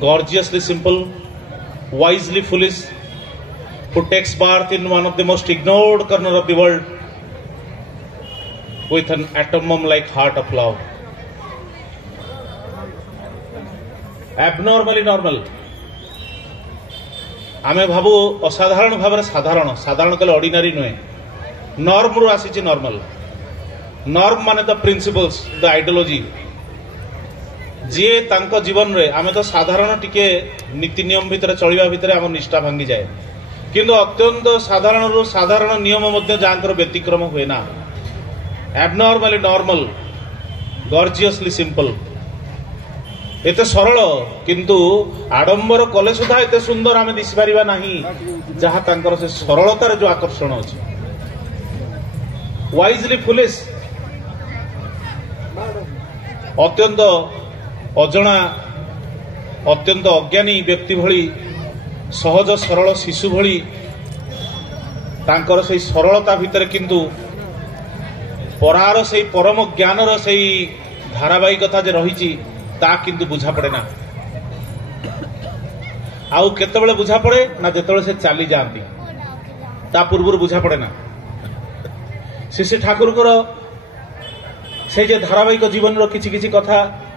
gorgeously simple, wisely foolish, who takes birth in one of the most ignored corner of the world with an atom-like heart of love. Abnormally normal. आमे भाबू असाधारण भाव साधारण साधारण कले ordinary नुहे norm रु आसी नॉर्मल नॉर्म माने द प्रिंसिपल्स द आइडियोलॉजी जी तांको जीवन रे आमे तो साधारण टिके नीति नियम भितर चलिबा भितर आम निष्ठा भांगी जाए किंतु अत्यंत साधारण रु साधारण नियम मध्य जांकर व्यतिक्रम हुए ना एबनॉर्मली नॉर्मल गॉर्जियसली सिंपल एते सरल किंतु आडंबर कले सुधा एते सुंदर आमे दिसि पारिबा नाही जहा तांकर से सरलतार जो आकर्षण अछि वाइजली फुलिश अत्यंत अजणा अत्यंत अज्ञानी व्यक्ति भली सहज सरल शिशु भली तांकर से सरलता भितर किंतु परार से परम ज्ञानर से धारावाहिकता जे रही ता किंतु बुझा पड़े ना आउ केतेबेले बुझा पड़े ना जेतेबेले से चली जाती ता पूर्व बुझा पड़े ना श्री ठाकुर से धारावाहिक जीवन किछि किछि कथा